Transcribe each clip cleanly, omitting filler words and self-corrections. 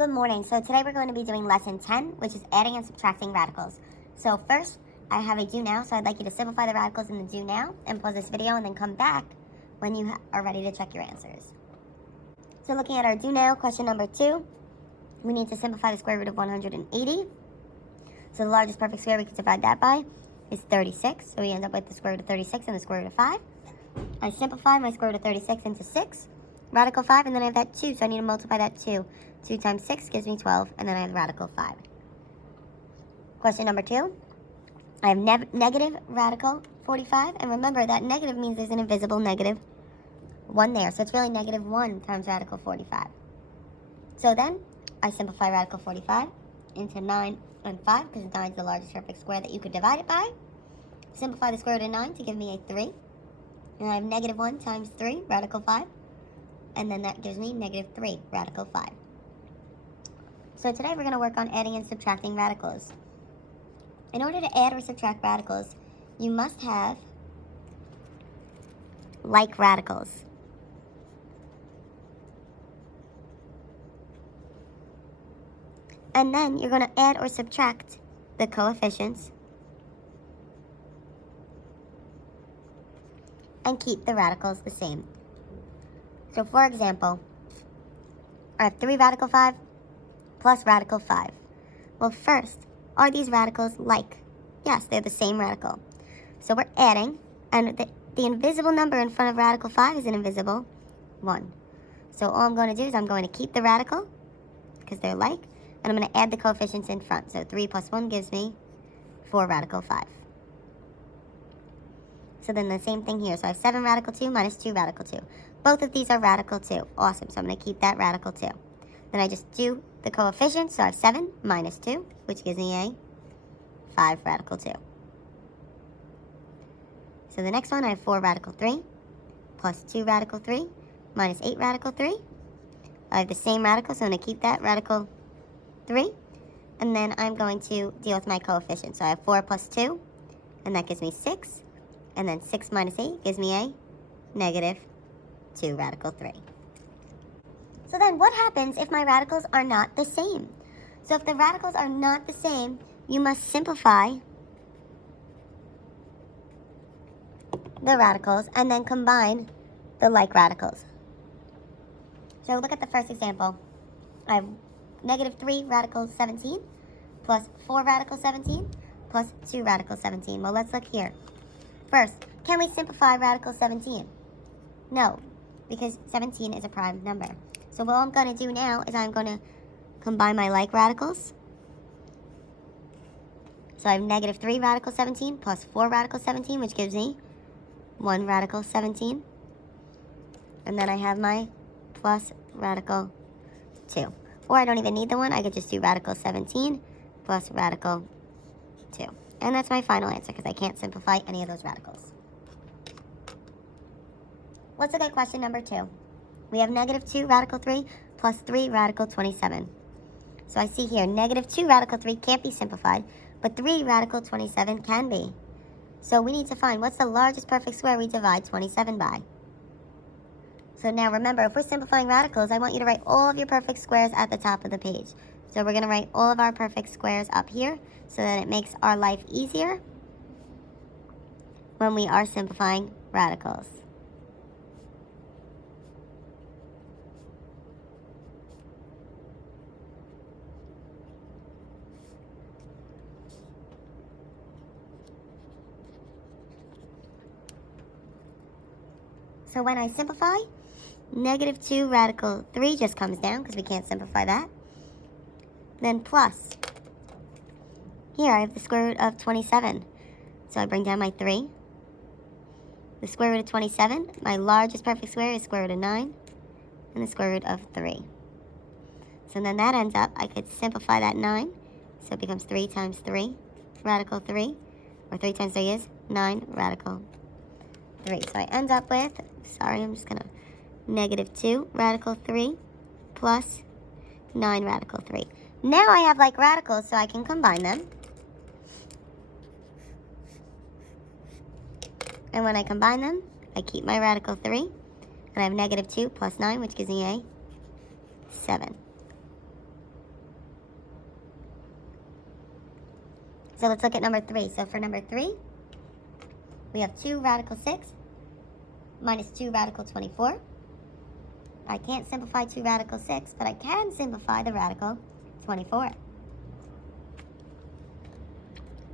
Good morning. So today we're going to be doing lesson 10, which is adding and subtracting radicals. So first, I have a do now, so I'd like you to simplify the radicals in the do now and pause this video and then come back when you are ready to check your answers. So looking at our do now, question number 2, we need to simplify the square root of 180. So the largest perfect square we can divide that by is 36. So we end up with the square root of 36 and the square root of 5. I simplify my square root of 36 into 6, radical 5, and then I have that 2, so I need to multiply that 2. 2 times 6 gives me 12, and then I have radical 5. Question number 2. I have negative radical 45, and remember that negative means there's an invisible negative 1 there, so it's really negative 1 times radical 45. So then, I simplify radical 45 into 9 and 5, because 9 is the largest perfect square that you could divide it by. Simplify the square root of 9 to give me a 3. And I have negative 1 times 3, radical 5. And then that gives me negative 3, radical 5. So today we're going to work on adding and subtracting radicals. In order to add or subtract radicals, you must have like radicals. And then you're going to add or subtract the coefficients and keep the radicals the same. So for example, I have 3 radical 5 plus radical 5. Well, first, are these radicals like? Yes, they're the same radical. So we're adding, and the invisible number in front of radical 5 is an invisible 1. So all I'm going to do is I'm going to keep the radical, because they're like, and I'm going to add the coefficients in front. So 3 plus 1 gives me 4 radical 5. So then the same thing here. So I have 7 radical 2 minus 2 radical 2. Both of these are radical 2. Awesome. So I'm going to keep that radical 2. Then I just do the coefficients. So I have 7 minus 2, which gives me a 5 radical 2. So the next one, I have 4 radical 3 plus 2 radical 3 minus 8 radical 3. I have the same radical, so I'm going to keep that radical 3. And then I'm going to deal with my coefficients. So I have 4 plus 2, and that gives me 6. And then 6 minus 8 gives me a negative 2 radical 3. So then what happens if my radicals are not the same? So if the radicals are not the same, you must simplify the radicals and then combine the like radicals. So look at the first example. I have negative 3 radical 17 plus 4 radical 17 plus 2 radical 17. Well, let's look here. First, can we simplify radical 17? No, because 17 is a prime number. So what I'm going to do now is I'm going to combine my like radicals. So I have negative 3 radical 17 plus 4 radical 17, which gives me 1 radical 17. And then I have my plus radical 2. Or I don't even need the 1. I could just do radical 17 plus radical 2. And that's my final answer because I can't simplify any of those radicals. Let's look at question number 2. We have negative 2 radical 3 plus 3 radical 27. So I see here negative 2 radical 3 can't be simplified, but 3 radical 27 can be. So we need to find what's the largest perfect square we divide 27 by. So now remember, if we're simplifying radicals, I want you to write all of your perfect squares at the top of the page. So we're going to write all of our perfect squares up here so that it makes our life easier when we are simplifying radicals. So when I simplify, negative 2 radical 3 just comes down because we can't simplify that. Then plus, here I have the square root of 27. So I bring down my 3. The square root of 27, my largest perfect square is square root of 9. And the square root of 3. So then that ends up, I could simplify that 9. So it becomes 3 times 3 radical 3. Or 3 times 3 is 9 radical 3. So I end up with, I'm just going to negative 2 radical 3 plus 9 radical 3. Now I have like radicals, so I can combine them. And when I combine them, I keep my radical 3. And I have negative 2 plus 9, which gives me a 7. So let's look at number 3. So for number 3, we have 2 radical 6 minus 2 radical 24. I can't simplify 2 radical 6, but I can simplify the radical 24.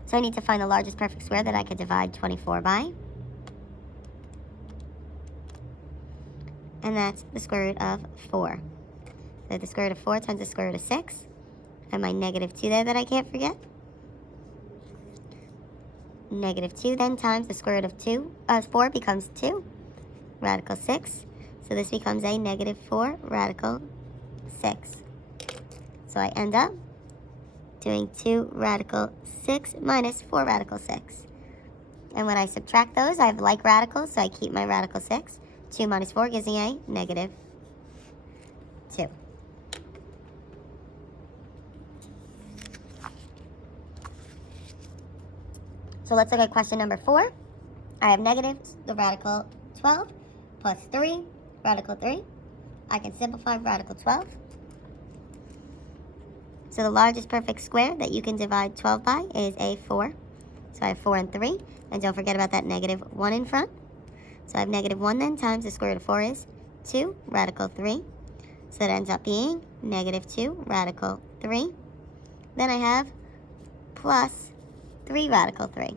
So I need to find the largest perfect square that I could divide 24 by. And that's the square root of 4. So the square root of 4 times the square root of 6. And my negative 2 there that I can't forget. Negative 2 then times the square root of 4 becomes 2. Radical 6. So this becomes a negative 4 radical 6. So I end up doing 2 radical 6 minus 4 radical 6. And when I subtract those, I have like radicals, so I keep my radical 6. 2 minus 4 gives me a negative 2. So let's look at question number 4. I have negative the radical 12 plus 3 radical 3. I can simplify radical 12. So the largest perfect square that you can divide 12 by is a 4. So I have 4 and 3. And don't forget about that negative 1 in front. So I have negative 1 then times the square root of 4 is 2 radical 3. So that ends up being negative 2 radical 3. Then I have plus 3 radical 3.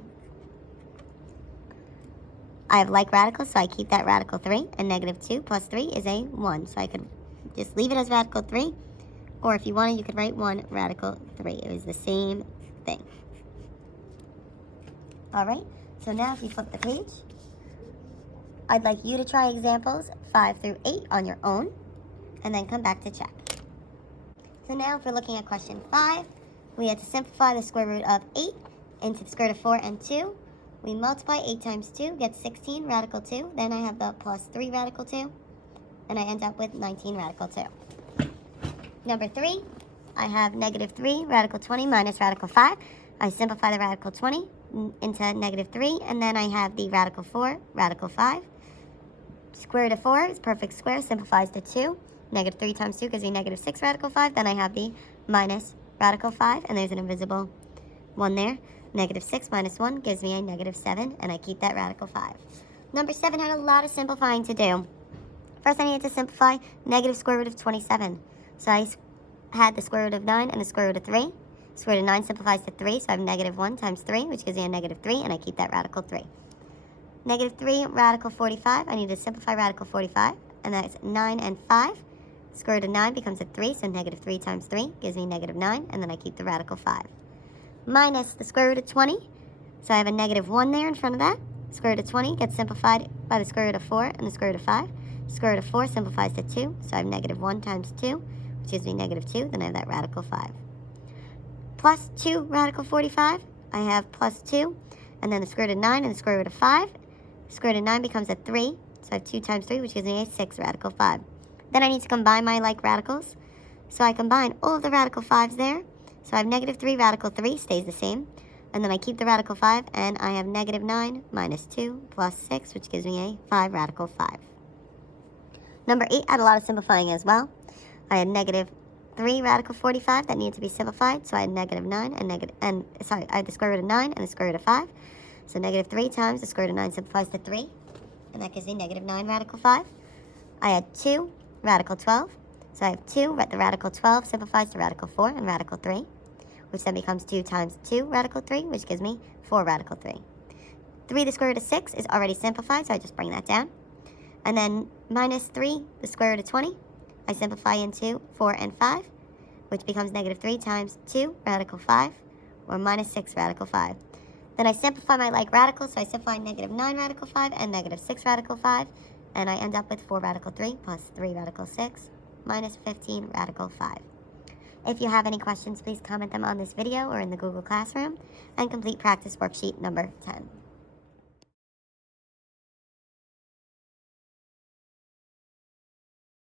I have like radicals, so I keep that radical 3. And negative 2 plus 3 is a 1. So I could just leave it as radical 3. Or if you wanted, you could write 1 radical 3. It was the same thing. Alright, so now if you flip the page, I'd like you to try examples 5 through 8 on your own, and then come back to check. So now if we're looking at question 5, we had to simplify the square root of 8 into the square root of 4 and 2. We multiply 8 times 2, gets 16 radical 2. Then I have the plus 3 radical 2, and I end up with 19 radical 2. Number 3, I have negative 3 radical 20 minus radical 5. I simplify the radical 20 into negative 3, and then I have the radical 4, radical 5. Square root of 4 is perfect square, simplifies to 2. Negative 3 times 2 gives me negative 6 radical 5. Then I have the minus radical 5, and there's an invisible 1 there. Negative 6 minus 1 gives me a negative 7, and I keep that radical 5. Number 7 had a lot of simplifying to do. First, I needed to simplify negative square root of 27. So I had the square root of 9 and the square root of 3. Square root of 9 simplifies to 3, so I have negative 1 times 3, which gives me a negative 3, and I keep that radical 3. Negative 3 radical 45, I need to simplify radical 45, and that's 9 and 5. Square root of 9 becomes a 3, so negative 3 times 3 gives me negative 9, and then I keep the radical 5. Minus the square root of 20, so I have a negative 1 there in front of that. Square root of 20 gets simplified by the square root of 4 and the square root of 5. Square root of 4 simplifies to 2, so I have negative 1 times 2, which gives me negative 2, then I have that radical 5. Plus 2 radical 45, I have plus 2, and then the square root of 9 and the square root of 5. Square root of 9 becomes a 3, so I have 2 times 3, which gives me a 6 radical 5. Then I need to combine my like radicals, so I combine all of the radical 5s there. So I have negative 3 radical 3 stays the same, and then I keep the radical 5, and I have negative 9 minus 2 plus 6, which gives me a 5 radical 5. Number 8 had a lot of simplifying as well. I had negative 3 radical 45 that needed to be simplified, so I had negative 9 I had the square root of 9 and the square root of 5. So negative 3 times the square root of 9 simplifies to 3, and that gives me negative 9 radical 5. I had 2 radical 12, so I have 2, the radical 12 simplifies to radical 4 and radical 3, which then becomes 2 times 2 radical 3, which gives me 4 radical 3. 3 the square root of 6 is already simplified, so I just bring that down. And then minus 3, the square root of 20, I simplify into 4 and 5, which becomes negative 3 times 2 radical 5, or minus 6 radical 5. Then I simplify my like radicals, so I simplify negative 9 radical 5 and negative 6 radical 5, and I end up with 4 radical 3 plus 3 radical 6 minus 15 radical 5. If you have any questions, please comment them on this video or in the Google Classroom, and complete practice worksheet number 10.